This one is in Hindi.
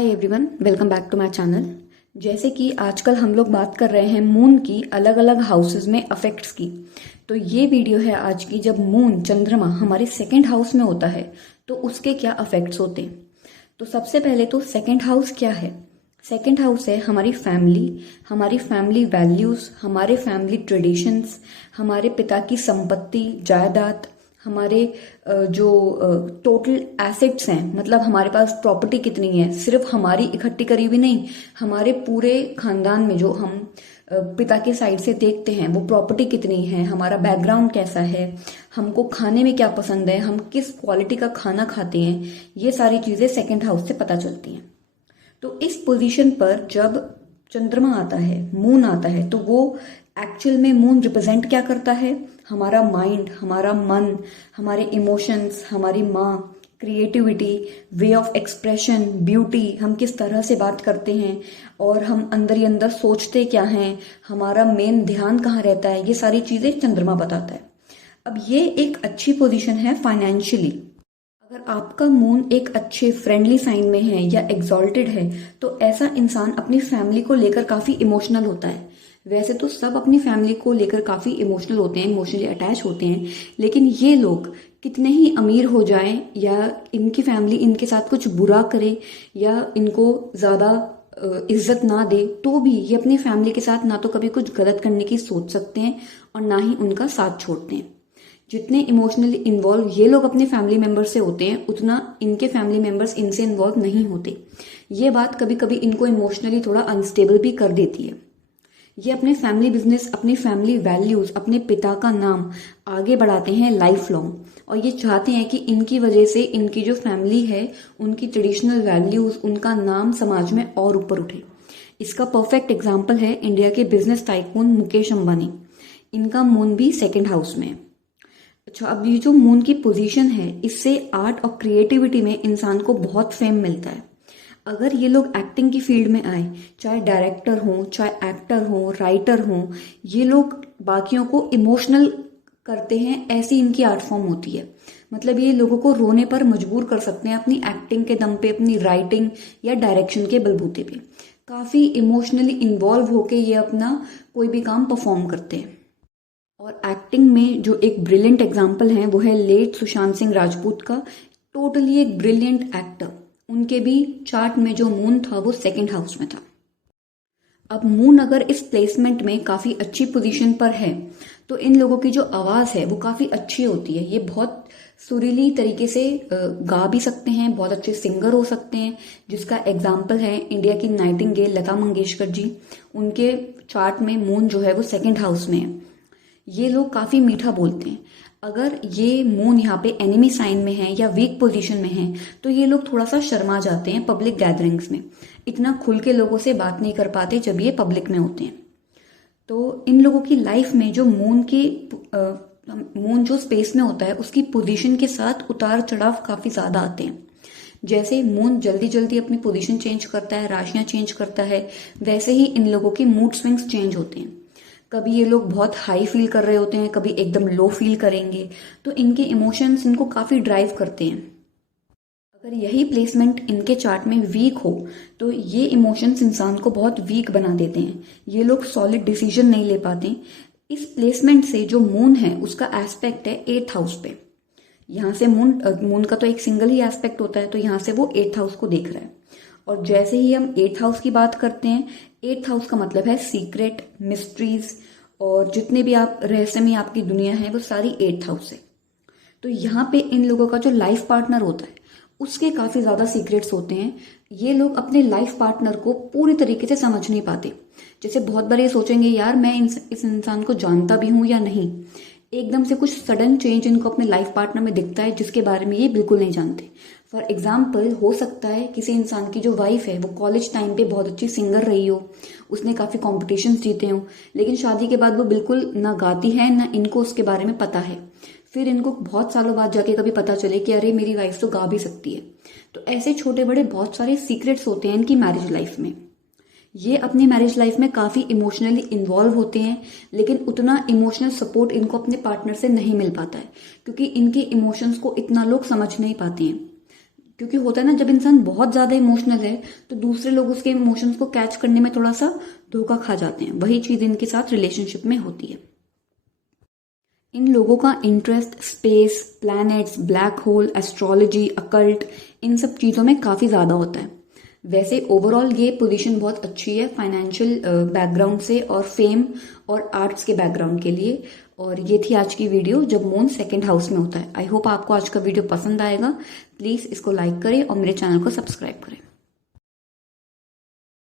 Hi everyone, welcome back to my channel. जैसे कि आजकल हम लोग बात कर रहे हैं मून की अलग अलग हाउसेस में अफेक्ट्स की। तो ये वीडियो है आज की, जब मून चंद्रमा हमारे सेकंड हाउस में होता है तो उसके क्या अफेक्ट्स होते हैं। तो सबसे पहले तो सेकंड हाउस क्या है। सेकंड हाउस है हमारी फैमिली वैल्यूज, हमारे फैमिली ट्रेडिशंस, हमारे पिता की संपत्ति जायदाद, हमारे जो टोटल एसेट्स हैं, मतलब हमारे पास प्रॉपर्टी कितनी है, सिर्फ हमारी इकट्ठी करी हुई नहीं, हमारे पूरे खानदान में जो हम पिता के साइड से देखते हैं वो प्रॉपर्टी कितनी है, हमारा बैकग्राउंड कैसा है, हमको खाने में क्या पसंद है, हम किस क्वालिटी का खाना खाते हैं, ये सारी चीजें सेकंड हाउस से पता चलती हैं। तो इस पोजीशन पर जब चंद्रमा आता है, मून आता है, तो वो एक्चुअल में मून रिप्रेजेंट क्या करता है, हमारा माइंड, हमारा मन, हमारे इमोशंस, हमारी माँ, creativity, way of expression, beauty, हम किस तरह से बात करते हैं और हम अंदर ही अंदर सोचते क्या हैं, हमारा मेन ध्यान कहाँ रहता है, ये सारी चीजें चंद्रमा बताता है। अब ये एक अच्छी पोजीशन है फाइनेंशियली। अगर आपका मून एक अच्छे फ्रेंडली साइन में है या एग्जॉल्टेड है तो ऐसा इंसान अपनी फैमिली को लेकर काफी इमोशनल होता है। वैसे तो सब अपनी फैमिली को लेकर काफी इमोशनल होते हैं, इमोशनली अटैच होते हैं, लेकिन ये लोग कितने ही अमीर हो जाएं या इनकी फैमिली इनके साथ कुछ बुरा करे या इनको ज्यादा इज्जत ना दे, तो भी ये अपनी फैमिली के साथ ना तो कभी कुछ गलत करने की सोच सकते हैं और ना ही उनका साथ छोड़ते हैं। जितने इमोशनली इन्वॉल्व ये लोग अपने फैमिली मेंबर से होते हैं, उतना इनके फैमिली मेंबर्स इनसे इन्वॉल्व नहीं होते। ये बात कभी कभी इनको इमोशनली थोड़ा अनस्टेबल भी कर देती है। ये अपने फैमिली बिजनेस, अपनी फैमिली वैल्यूज, अपने पिता का नाम आगे बढ़ाते हैं लाइफ लॉन्ग, और ये चाहते हैं कि इनकी वजह से इनकी जो फैमिली है उनकी ट्रेडिशनल वैल्यूज, उनका नाम समाज में और ऊपर उठे। इसका परफेक्ट एग्जाम्पल है इंडिया के बिजनेस टाइकून मुकेश अंबानी। इनका मून भी सेकेंड हाउस में है। अच्छा, अब ये जो मून की पोजीशन है, इससे आर्ट और क्रिएटिविटी में इंसान को बहुत फेम मिलता है। अगर ये लोग एक्टिंग की फील्ड में आए, चाहे डायरेक्टर हो, चाहे एक्टर हो, राइटर हो, ये लोग बाकियों को इमोशनल करते हैं, ऐसी इनकी आर्ट फॉर्म होती है। मतलब ये लोगों को रोने पर मजबूर कर सकते हैं अपनी एक्टिंग के दम पे, अपनी राइटिंग या डायरेक्शन के बलबूते पे। काफी इमोशनली इन्वॉल्व होके ये अपना कोई भी काम परफॉर्म करते हैं। और एक्टिंग में जो एक ब्रिलियंट एग्जाम्पल है वो है लेट सुशांत सिंह राजपूत का। टोटली एक ब्रिलियंट एक्टर। उनके भी चार्ट में जो मून था वो सेकंड हाउस में था। अब मून अगर इस प्लेसमेंट में काफी अच्छी पोजीशन पर है तो इन लोगों की जो आवाज है वो काफी अच्छी होती है। ये बहुत सुरीली तरीके से गा भी सकते हैं, बहुत अच्छे सिंगर हो सकते हैं, जिसका एग्जाम्पल है इंडिया की नाइटिंगेल लता मंगेशकर जी। उनके चार्ट में मून जो है वो सेकंड हाउस में है। ये लोग काफी मीठा बोलते हैं। अगर ये मून यहाँ पे एनिमी साइन में है या वीक पोजीशन में है तो ये लोग थोड़ा सा शर्मा जाते हैं पब्लिक गैदरिंग्स में, इतना खुल के लोगों से बात नहीं कर पाते जब ये पब्लिक में होते हैं। तो इन लोगों की लाइफ में जो मून जो स्पेस में होता है उसकी पोजीशन के साथ उतार चढ़ाव काफी ज्यादा आते हैं। जैसे मून जल्दी जल्दी अपनी पोजीशन चेंज करता है, राशियां चेंज करता है, वैसे ही इन लोगों के मूड स्विंग्स चेंज होते हैं। कभी ये लोग बहुत हाई फील कर रहे होते हैं, कभी एकदम लो फील करेंगे, तो इनके इमोशंस इनको काफी ड्राइव करते हैं। अगर यही प्लेसमेंट इनके चार्ट में वीक हो तो ये इमोशंस इंसान को बहुत वीक बना देते हैं। ये लोग सॉलिड डिसीजन नहीं ले पाते। इस प्लेसमेंट से जो मून है उसका एस्पेक्ट है 8th हाउस पे। यहाँ से मून का तो एक सिंगल ही एस्पेक्ट होता है, तो यहाँ से वो 8th हाउस को देख रहा है। और जैसे ही हम 8th हाउस की बात करते हैं, 8th हाउस का मतलब है सीक्रेट, मिस्ट्रीज, और जितने भी आप रहस्यमय आपकी दुनिया है वो सारी 8th हाउस है। तो यहाँ पे इन लोगों का जो लाइफ पार्टनर होता है उसके काफी ज्यादा सीक्रेट्स होते हैं। ये लोग अपने लाइफ पार्टनर को पूरी तरीके से समझ नहीं पाते। जैसे बहुत बार ये सोचेंगे, यार मैं इस इंसान को जानता भी हूं या नहीं। एकदम से कुछ सडन चेंज इनको अपने लाइफ पार्टनर में दिखता है जिसके बारे में ये बिल्कुल नहीं जानते। फॉर एग्जाम्पल, हो सकता है किसी इंसान की जो वाइफ है वो कॉलेज टाइम पे बहुत अच्छी सिंगर रही हो, उसने काफी कॉम्पिटिशन जीते हो, लेकिन शादी के बाद वो बिल्कुल ना गाती है ना इनको उसके बारे में पता है। फिर इनको बहुत सालों बाद जाके कभी पता चले कि अरे मेरी वाइफ तो गा भी सकती है। तो ऐसे छोटे बड़े बहुत सारे सीक्रेट्स होते हैं इनकी मैरिज लाइफ में। ये अपनी मैरिज लाइफ में काफी इमोशनली इन्वॉल्व होते हैं, लेकिन उतना इमोशनल सपोर्ट इनको अपने पार्टनर से नहीं मिल पाता है, क्योंकि इनके इमोशंस को इतना लोग समझ नहीं पाते हैं। क्योंकि होता है ना, जब इंसान बहुत ज्यादा इमोशनल है तो दूसरे लोग उसके इमोशंस को कैच करने में थोड़ा सा धोखा खा जाते हैं। वही चीज इनके साथ रिलेशनशिप में होती है। इन लोगों का interest space, planets, black hole, astrology, occult, इन सब चीज़ों में काफ़ी ज़्यादा होता है। वैसे ओवरऑल ये पोजीशन बहुत अच्छी है फाइनेंशियल बैकग्राउंड से और फेम और आर्ट्स के बैकग्राउंड के लिए। और ये थी आज की वीडियो जब मून सेकंड हाउस में होता है। आई होप आपको आज का वीडियो पसंद आएगा। प्लीज़ इसको लाइक करें और मेरे चैनल को सब्सक्राइब करें।